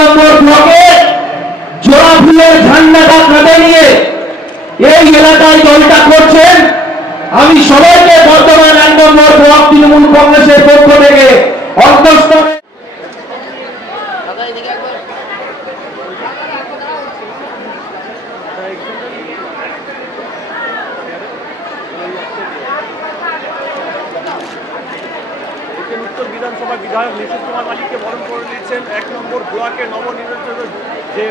নম্বর ব্লকে জোড়া ফুলের ঝান্ডাটা কাঁধে নিয়ে এই এলাকায় দলটা করছেন। আমি সবাইকে বর্তমান 1 নম্বর ব্লক তৃণমূল কংগ্রেসের পক্ষ থেকে অন্তঃস্থলে উত্তর বিধানসভা বিধায়ক নিশীথ কুমার মালিককে বরণ করে নিচ্ছেন 1 নম্বর ব্লকের নবনির্বাচিত যে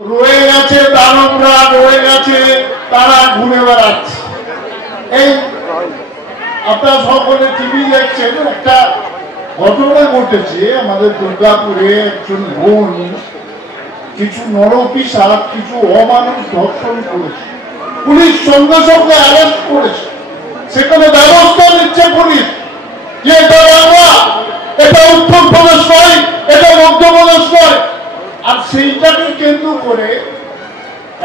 রয়ে গেছে দানবরা, রয়ে গেছে তারা ঘুরে বেড়াচ্ছে। এই আপনারা সকলে টিভি দেখছেন, একটা ঘটনা ঘটেছে আমাদের দুর্গাপুরে। একজন বোন কিছু নরপিশাচ কিছু অমানুষ ধর্ষণ করেছে, পুলিশ সঙ্গে সঙ্গে অ্যারেস্ট করেছে। সেখানে ব্যবস্থা নিচ্ছে পুলিশ যে এটা বাংলা, এটা উত্তরপ্রদেশ নয়, এটা মধ্যপ্রদেশ নয়। আর সেইটাকে কেন্দ্র করে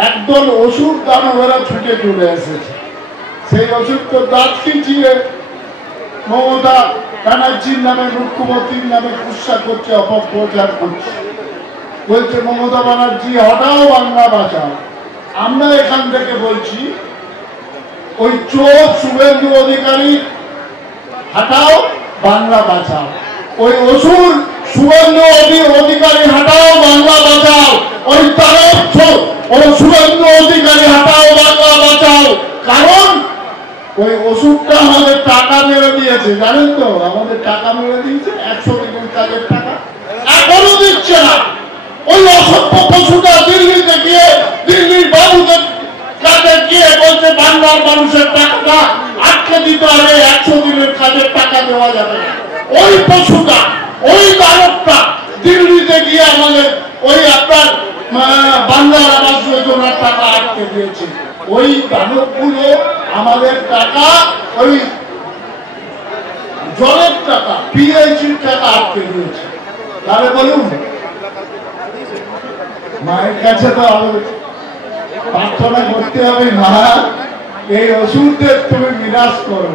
একদল অসুর দানবেরা ছুটে চলে এসেছে। সেই অসুর তো দাঁত খিঁচিয়ে মমতা ব্যানার্জির নামে, মুখ্যমন্ত্রীর নামে কুৎসা করছে, অপপ্রচার করছে। বলছে মমতা ব্যানার্জি হটাও, বাংলা বাঁচাও। আমরা এখান থেকে বলছি ওই চোর শুভেন্দু অধিকারী হটাও, বাংলা বাঁচাও। ওই অসুর শুভেন্দু অধিকারী হটাও, বাংলা বাঁচাও। ওই শুভেন্দু অধিকারী হটাও, বাংলা বাঁচাও। কারণ ওই ওষুধটা আমাদের টাকা মেরে দিয়েছে, জানেন তো? আমাদের টাকা মেরে দিয়েছে 100 দিনের কাজের টাকা, এখনো দিচ্ছে না। ওই অসভ্য পশুটা দিল্লিতে গিয়ে দিল্লির বাবুদের কাছে গিয়ে বলছে বাংলার মানুষের টাকাটা আটকে দিতে হবে, 100 দিনের কাজের টাকা দেওয়া যাবে না। ওই পশুটা, ওই দানবটা দিল্লিতে গিয়ে আমাদের ওই আপনার বাংলার আবাস যোজনার টাকা আটকে দিয়েছে। ওই দানবগুলো আমাদের টাকা, ওই জলের টাকা, পিএইচির টাকা আটকে দিয়েছে। তাহলে বলুন, মায়ের কাছে তো প্রার্থনা করতে হবে, মা এই অসুরদের তুমি বিনাশ করো,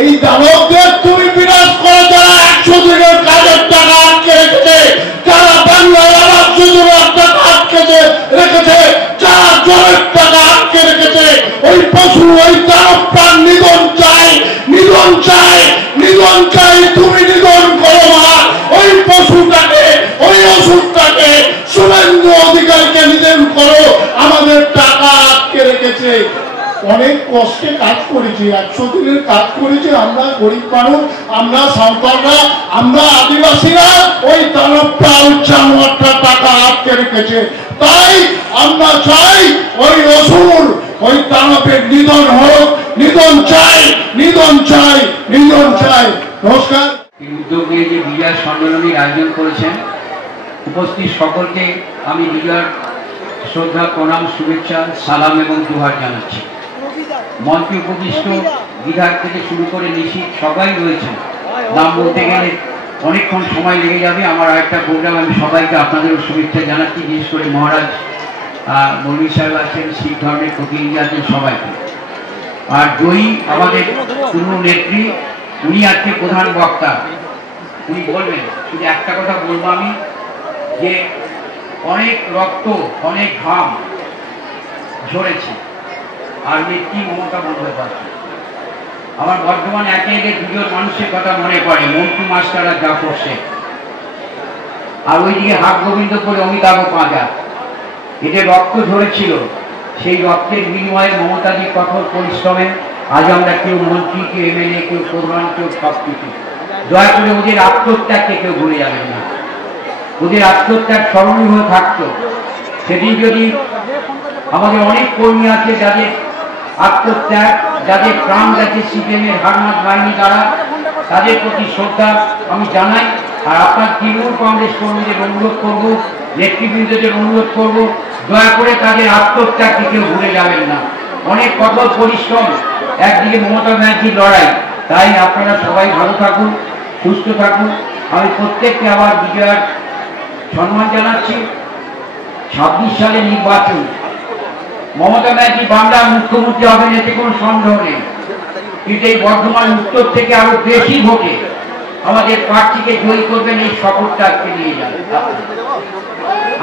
এই দানবদের তুমি বিনাশ করো, যারা 100 দিনের কাজের টাকা আটকে রেখেছে, যারা বাংলার আবাস যোজনার টাকা আটকে রেখেছে, যারা জলের টাকা আটকে রেখেছে। ওই পশু, ওই দানবটার নিধন চাই, নিধন চাই, নিধন চাই। তুমি নিধন করো মা ওই পশুটাকে, ওই অসুরটাকে, শুভেন্দু অধিকারীকে নিধন করো। আমাদের টাকা আটকে রেখেছে। অনেক কষ্টে কাজ করেছি, 100 দিনের কাজ করেছি আমরা, গরিব মানুষ, আমরা সাঁওতালরা, আমরা আদিবাসীরা। ওই দানবটা, ওই জানোয়ারটা টাকা আটকে রেখেছে। তাই আমরা চাই ওই অসুর, ওই দানবের নিধন হোক। নিধন চাই, নিধন চাই, নিধন চাই। নমস্কার। উদ্যোগে যে বিজয় সম্মেলনীর আয়োজন করেছেন, উপস্থিত সকলকে আমি বিজয়ের শ্রদ্ধা, প্রণাম, শুভেচ্ছা, সালাম এবং জোহার জানাচ্ছি। মঞ্চে উপবিষ্ট বিধায়ক থেকে শুরু করে নিশীথ সবাই রয়েছেন। নাম বলতে গেলে অনেকক্ষণ সময় লেগে যাবে। আমার আরেকটা প্রোগ্রাম, আমি সবাইকে আপনাদেরও শুভেচ্ছা জানাচ্ছি, বিশেষ করে মহারাজ মৌলী সাহেব আছেন, শিখ ধর্মের প্রতিনিধি আছেন, সবাইকে। আর জয়ী আমাদের পূর্ণ নেত্রী, উনি আজকে প্রধান বক্তা। উনি বলবেন, শুধু একটা কথা বলবো আমি, যে অনেক রক্ত, অনেক ঘাম ঝরেছে, আর নেত্রী মমতা বন্দ্যোপাধ্যায়। আমার বর্ধমানে একে একে দুজন মানুষের কথা মনে পড়ে, মন্টু মাস্টার আর জাফর শেখ। আর ওইদিকে হাট গোবিন্দপুরে অমিতাভ পাঁজা। এতে রক্ত ঝরেছিল, সেই রক্তের বিনিময়ে মমতাজির কঠোর পরিশ্রমে আজ আমরা কেউ মন্ত্রী, কেউ এমএলএ, কেউ প্রধান, কেউ সব কিছু। দয়া করে ওদের আত্মত্যাগকে কেউ ভুলে যাবেন না। ওদের আত্মত্যাগ স্মরণীয় হয়ে থাকতো। সেদিন যদি আমাদের অনেক কর্মী আছে যাদের আত্মত্যাগ, যাদের প্রাণ গেছে সিপিএমের হারমাত বাহিনী দ্বারা, তাদের প্রতি শ্রদ্ধা আমি জানাই। আর আপনার তৃণমূল কংগ্রেস কর্মীদের অনুরোধ করব, নেতৃবৃন্দদের অনুরোধ করব, দয়া করে তাদের আত্মত্যাগকে কেউ ভুলে যাবেন না। অনেক কঠোর পরিশ্রম, একদিকে মমতা ব্যানার্জির লড়াই। তাই আপনারা সবাই ভালো থাকুন, সুস্থ থাকুন। আমি প্রত্যেককে আবার বিজয়ার সম্মান জানাচ্ছি। 26 সালে নির্বাচন, মমতা ব্যানার্জি বাংলার মুখ্যমন্ত্রী হবেন, এতে কোনো সন্দেহ নেই। কিন্তু এই বর্ধমান উত্তর থেকে আরো বেশি ভোটে আমাদের প্রার্থীকে জয়ী করবেন, এই শপথটা আজকে নিয়ে যান।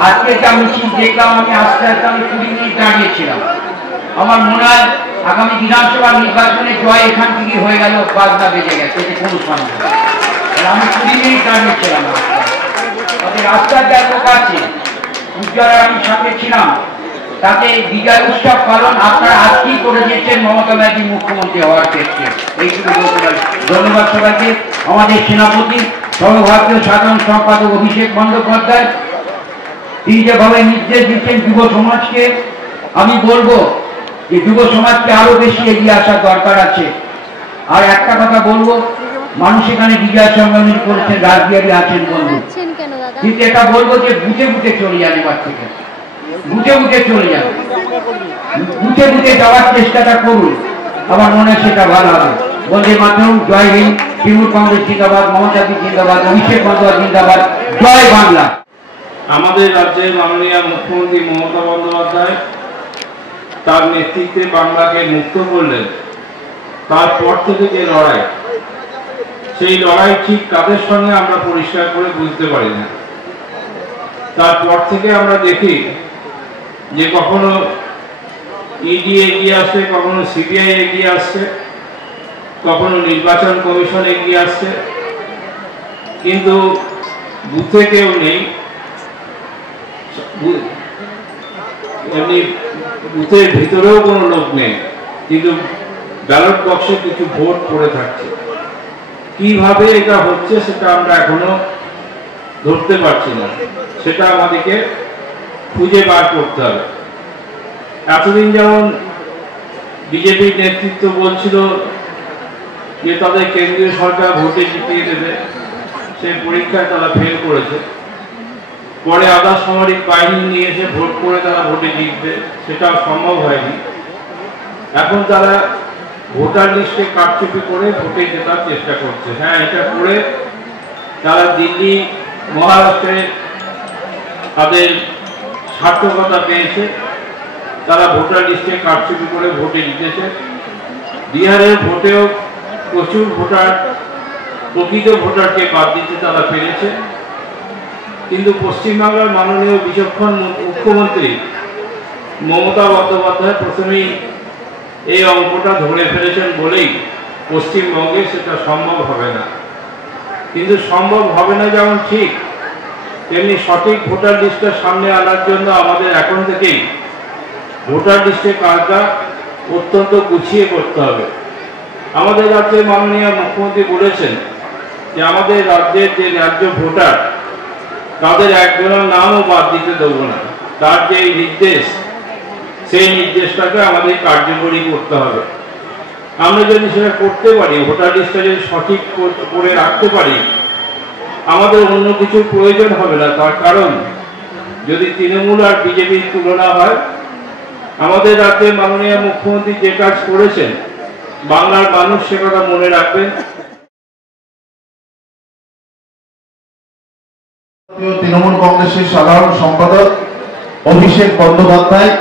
আজকে যা মিছিল দেখলাম, আমি আস্তে আস্তে 20 মিনিট দাঁড়িয়েছিলাম। আমার মনে হয় আগামী বিধানসভা নির্বাচনে জয় এখান থেকে হয়ে গেল, বাজনা বেজে গেছে, এতে কোনো সন্দেহ নেই। আমি 20 মিনিট দাঁড়িয়েছিলাম। রাস্তার যা লোক আছে, উজ্জ্বলার আমি সাথে ছিলাম, তাতে বিজয় উৎসব পালন আপনারা আজকেই করে দিয়েছেন মমতা ব্যানার্জি মুখ্যমন্ত্রী হওয়ার ক্ষেত্রে। এইটুকু বলতে পারি। ধন্যবাদ সবাইকে। আমাদের সেনাপতি সর্বভারতীয় সাধারণ সম্পাদক অভিষেক বন্দ্যোপাধ্যায়, তিনি যেভাবে নির্দেশ দিচ্ছেন যুব সমাজকে, আমি বলবো যে যুব সমাজকে আরো বেশি এগিয়ে আসার দরকার আছে। আর একটা কথা বলবো, মানুষ এখানে বিজয় সম্মেলন করেছেন, রাজবিহারী আছেন বন্ধু, কিন্তু এটা বলবো যে বুঝে বুঝে চলে যান। এবার থেকে বুঝে বুঝে চলে যান, বুঝে বুঝে যাওয়ার চেষ্টাটা করুন। আমার মনে হয় সেটা ভালো হবে। বন্দে মাতরম, জয় হিন্দ, তৃণমূল কংগ্রেস জিন্দাবাদ, মমতা জিন্দাবাদ, অভিষেক বন্দ্যোপাধ্যায় জিন্দাবাদ, জয় বাংলা। আমাদের রাজ্যের মাননীয় মুখ্যমন্ত্রী মমতা বন্দ্যোপাধ্যায় তার নেতৃত্বে বাংলাকে মুক্ত করলেন। তারপর থেকে যে লড়াই, সেই লড়াই ঠিক তাদের সঙ্গে আমরা পরিষ্কার করে বুঝতে পারি না। তারপর থেকে আমরা দেখি যে কখনো ইডি এগিয়ে আসছে, কখনো সিবিআই এগিয়ে আসছে, কখনো নির্বাচন কমিশন এগিয়ে আসছে, কিন্তু বুথে কেউ নেই। এমনি বুথের ভিতরেও কোনো লোক নেই, কিন্তু ব্যালট বক্সে কিছু ভোট পড়ে থাকছে। কিভাবে এটা হচ্ছে সেটা আমরা এখনো ধরতে পারছি না, সেটা আমাদেরকে খুঁজে বার করতে হবে। এতদিন যেমন বিজেপির নেতৃত্ব বলছিল যে তাদের কেন্দ্রীয় সরকার ভোটে জিতিয়ে দেবে, সেই পরীক্ষায় তারা ফেল করেছে। পরে আধা সামরিক বাহিনী নিয়ে এসে ভোট করে তারা ভোটে জিতবে, সেটাও সম্ভব হয়নি। এখন তারা ভোটার লিস্টে কারচুপি করে ভোটে জেতার চেষ্টা করছে। হ্যাঁ, এটা করে তারা দিল্লি, মহারাষ্ট্রে তাদের সার্থকতা পেয়েছে। তারা ভোটার লিস্টে কারচুপি করে ভোটে জিতেছে। বিহারের ভোটেও প্রচুর ভোটার, প্রকৃত ভোটারকে বাদ দিতে তারা পেরেছে। কিন্তু পশ্চিমবাংলার মাননীয় বিচক্ষণ মুখ্যমন্ত্রী মমতা বন্দ্যোপাধ্যায় প্রথমেই এই অঙ্কটা ধরে ফেলেছেন বলেই পশ্চিমবঙ্গে সেটা সম্ভব হবে না। কিন্তু সম্ভব হবে না যেমন ঠিক, তেমনি সঠিক ভোটার লিস্টটা সামনে আনার জন্য আমাদের এখন থেকেই ভোটার লিস্টের কাজটা অত্যন্ত গুছিয়ে করতে হবে। আমাদের রাজ্যের মাননীয় মুখ্যমন্ত্রী বলেছেন যে আমাদের রাজ্যের যে রাজ্য ভোটার, তাদের একজনের নামও বাদ দিতে দেবো না। তার যে নির্দেশ, সেই নির্দেশটাকে আমাদের কার্যকরী করতে হবে। আমরা যদি সেটা করতে পারি, ভোটার লিস্টটা যদি সঠিক করে রাখতে পারি, আমাদের অন্য কিছুর প্রয়োজন হবে না। তার কারণ যদি তৃণমূল আর বিজেপির তুলনা হয়, আমাদের রাজ্যের মাননীয় মুখ্যমন্ত্রী যে কাজ করেছেন, বাংলার মানুষ সে কথা মনে রাখবেন। তৃণমূল কংগ্রেসের সাধারণ সম্পাদক অভিষেক বন্দ্যোপাধ্যায়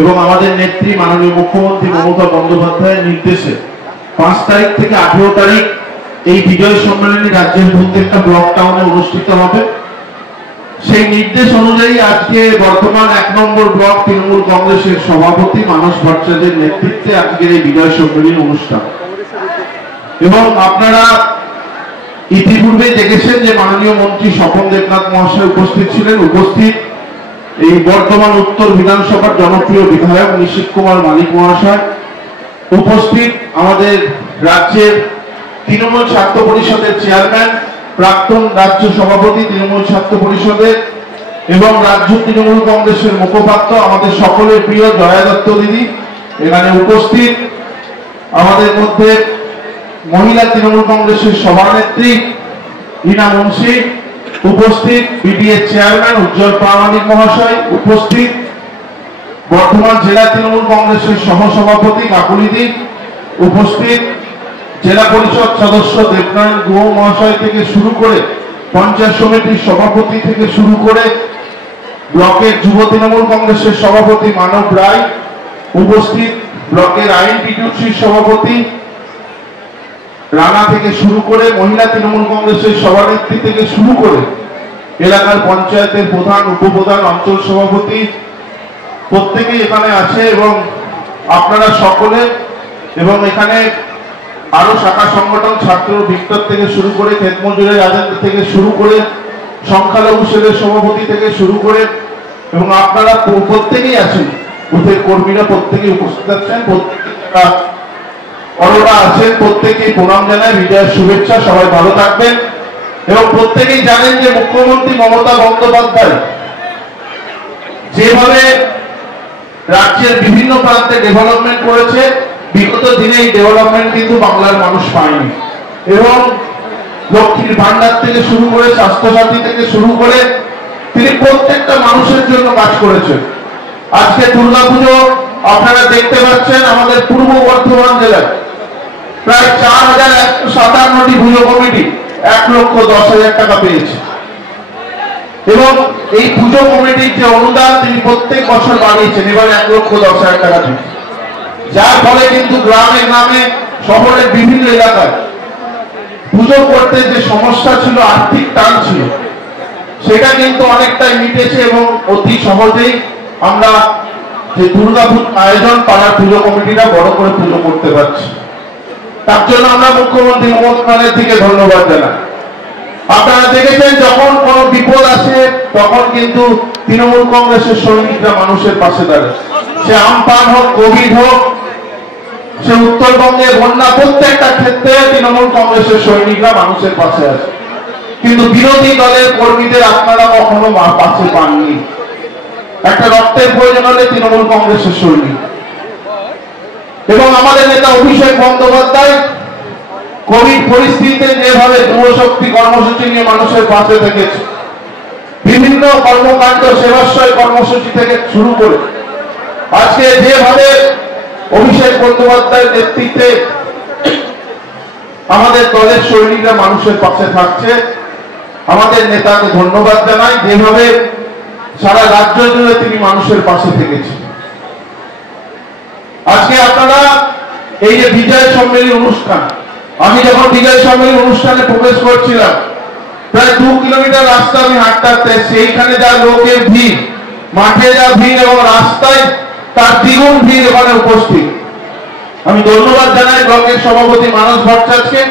এবং আমাদের নেত্রী মাননীয় মুখ্যমন্ত্রী মমতা বন্দ্যোপাধ্যায়ের নির্দেশে 5 তারিখ থেকে 18 তারিখ এই বিজয় সম্মেলনী রাজ্যের প্রত্যেকটা ব্লক টাউনে অনুষ্ঠিত হবে। সেই নির্দেশ অনুযায়ী আজকে বর্তমান 1 নম্বর ব্লক তৃণমূল কংগ্রেসের সভাপতি মানস ভট্টাচার্যের নেতৃত্বে আজকের এই বিজয় সম্মেলনী অনুষ্ঠান। এবং আপনারা ইতিপূর্বে দেখেছেন যে মাননীয় মন্ত্রী স্বপন দেবনাথ মহাশয় উপস্থিত ছিলেন। উপস্থিত এই বর্ধমান উত্তর বিধানসভার জনপ্রিয় বিধায়ক নিশীথ কুমার মালিক মহাশয়, উপস্থিত আমাদের রাজ্যের তৃণমূল ছাত্র পরিষদের চেয়ারম্যান, প্রাক্তন রাজ্য সভাপতি তৃণমূল ছাত্র পরিষদের এবং রাজ্য তৃণমূল কংগ্রেসের মুখপাত্র আমাদের সকলের প্রিয় জয়া দত্ত দিদি এখানে উপস্থিত, আমাদের মধ্যে মহিলা তৃণমূল কংগ্রেসের সভানেত্রী রীনা মুন্সি উপস্থিত, বিডিএ চেয়ারম্যান উজ্জ্বল প্রামাণিক মহাশয় উপস্থিত, বর্ধমান জেলা তৃণমূল কংগ্রেসের সহসভাপতি কাকুলিদি উপস্থিত, জেলা পরিষদ সদস্য দেবনারায়ণ গুহ মহাশয় থেকে শুরু করে পঞ্চায়েত সমিতির সভাপতি থেকে শুরু করে ব্লকের যুব তৃণমূল কংগ্রেসের সভাপতি মানব রায় উপস্থিত, ব্লকের আইএনটিটিউসির সভাপতি রানা থেকে শুরু করে মহিলা তৃণমূল কংগ্রেসের সভানেত্রী থেকে শুরু করে এলাকার পঞ্চায়েতের প্রধান, উপপ্রধান, অঞ্চল সভাপতি প্রত্যেকেই এখানে আছে এবং আপনারা সকলে এবং এখানে আরো শাখা সংগঠন ছাত্র ভিক্টর থেকে শুরু করে ক্ষেত মজুরের রাজেন্দ্র থেকে শুরু করে সংখ্যালঘু সেলের সভাপতি থেকে শুরু করে এবং আপনারা প্রত্যেকেই আছেন, বুথের কর্মীরা প্রত্যেকেই উপস্থিত আছেন, প্রত্যেকটা অরোরা আছেন, প্রত্যেকেই প্রণাম জানায়, বিজয়ের শুভেচ্ছা, সবাই ভালো থাকবেন। এবং প্রত্যেকেই জানেন যে মুখ্যমন্ত্রী মমতা বন্দ্যোপাধ্যায় যেভাবে রাজ্যের বিভিন্ন প্রান্তে ডেভেলপমেন্ট করেছে, বিগত দিনে এই ডেভেলপমেন্ট কিন্তু বাংলার মানুষ পায়নি এবং লক্ষ্মীর ভান্ডার থেকে শুরু করে স্বাস্থ্যসাথী থেকে শুরু করে তিনি প্রত্যেকটা মানুষের জন্য কাজ করেছেন। আজকে দুর্গাপুজো আপনারা দেখতে পাচ্ছেন আমাদের পূর্ব বর্ধমান জেলায় প্রায় 4157টি পুজো কমিটি 1,10,000 টাকা পেয়েছে এবং এই পুজো কমিটির যে অনুদান তিনি প্রত্যেক বছর বাড়িয়েছেন, এবারে 1,10,000 টাকা দিচ্ছে, যার ফলে কিন্তু গ্রামে গ্রামে শহরের বিভিন্ন এলাকায় পুজো করতে যে সমস্যা ছিল, আর্থিক টান ছিল, সেটা কিন্তু অনেকটাই মিটেছে এবং অতি সহজেই আমরা যে দুর্গাপুর আয়োজন পাড়ার পুজো কমিটিটা বড় করে পুজো করতে পারছি। তার জন্য আমরা মুখ্যমন্ত্রী মমতা ব্যানার্জিকে ধন্যবাদ জানাই। আপনারা দেখেছেন যখন কোনো বিপদ আসে তখন কিন্তু তৃণমূল কংগ্রেসের সৈনিকরা মানুষের পাশে দাঁড়ায়, সে আমপান হোক, কোভিড হোক, সে উত্তরবঙ্গে বন্যা, প্রত্যেকটা ক্ষেত্রে তৃণমূল কংগ্রেসের সৈনিকরা মানুষের পাশে আছে। কিন্তু বিরোধী দলের কর্মীদের আপনারা কখনো পাশে পাননি। একটা রক্তের প্রয়োজন হলে তৃণমূল কংগ্রেসের সৈনিক এবং আমাদের নেতা অভিষেক বন্দ্যোপাধ্যায় কোভিড পরিস্থিতিতে যেভাবে যুবশক্তি কর্মসূচি নিয়ে মানুষের পাশে থেকেছে, বিভিন্ন কর্মকাণ্ড, সেবাশ্রয় কর্মসূচি থেকে শুরু করে আজকে যেভাবে অভিষেক বন্দ্যোপাধ্যায়ের নেতৃত্বে আমাদের দলের সৈনিকরা মানুষের পাশে থাকছে, আমাদের নেতাকে ধন্যবাদ জানাই। যেভাবে সারা রাজ্য জুড়ে তিনি মানুষের পাশে থেকেছেন। আজকে আপনারা এই যে বিজয় সম্মেলনী অনুষ্ঠান, আমি যখন বিজয় সম্মেলনী অনুষ্ঠানে প্রবেশ করছিলাম প্রায় 2 কিলোমিটার রাস্তা আমি হাঁটতে হাঁটতে, সেইখানে যা লোকের ভিড়, মাঠে যা ভিড় এবং রাস্তায় তার দ্বিগুণ ভিড় ওখানে উপস্থিত। আমি ধন্যবাদ জানাই ব্লকের সভাপতি মানস ভট্টাচার্যকে,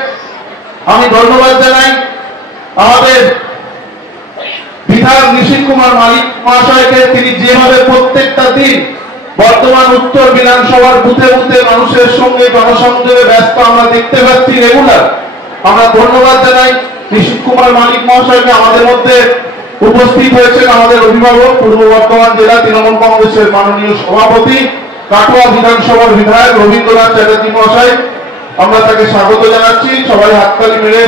আমি ধন্যবাদ জানাই আমাদের বিধায়ক নিশীথ কুমার মালিক মহাশয়কে, তিনি যেভাবে প্রত্যেকটা দিন বর্তমান উত্তর বিধানসভার বুথে বুথে মানুষের সঙ্গে জনসংযোগে ব্যস্ত আমরা দেখতে পাচ্ছি রেগুলার। আমরা ধন্যবাদ জানাই নিশীথ কুমার মালিক মহাশয়কে। আমাদের মধ্যে উপস্থিত হয়েছেন আমাদের অভিভাবক, পূর্ব বর্ধমান জেলা তৃণমূল কংগ্রেসের মাননীয় সভাপতি, কাটোয়া বিধানসভার বিধায়ক রবীন্দ্রনাথ চ্যাটার্জি মহাশয়। আমরা তাকে স্বাগত জানাচ্ছি, সবাই হাততালি মেরে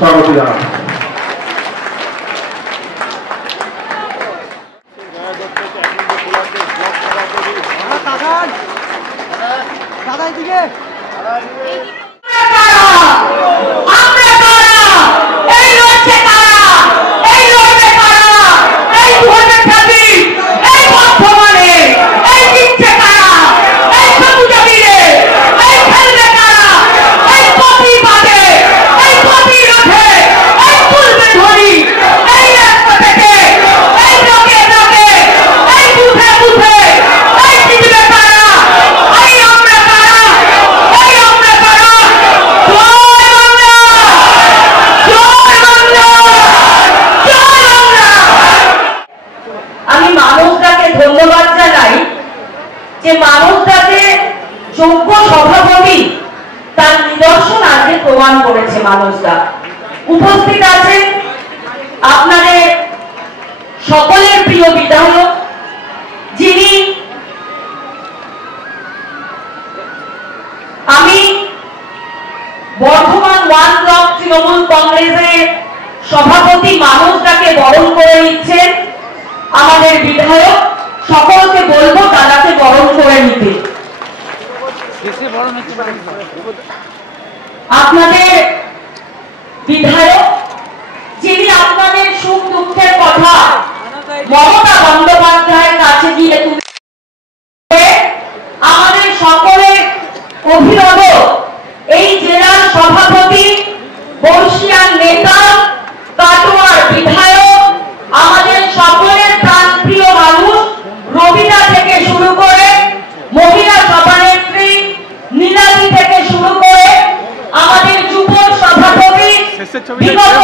স্বাগত জানাচ্ছি। যোগ্য সভাপতি তার নিদর্শন আজকে প্রমাণ করেছে মানুষরা। উপস্থিত আছেন আপনাদের সকলের প্রিয় বিধায়ক, যিনি আমি বর্ধমান 1 ব্লক তৃণমূল কংগ্রেসের সভাপতি মানুষটাকে বরণ করে নিচ্ছেন। আমাদের বিধায়ক সকলকে বলবো দাদাকে বরণ করে নিতে। আপনাদের বিধায়ক, যিনি আপনাদের সুখ দুঃখের কথা মমতা বন্দ্যোপাধ্যায়ের কাছে গিয়ে আমাদের সকলের অভিভাবক, এই জেলার সভাপতি, বর্ষিয়ান নেতা, কাটোয়ার বিধায়ক, আমাদের সকলের প্রাণপ্রিয় মানুষ, রবিদা থেকে শুরু করে মহিলা সভানেত্রী নীলাদি থেকে শুরু করে আমাদের যুব সভাপতি, বিগত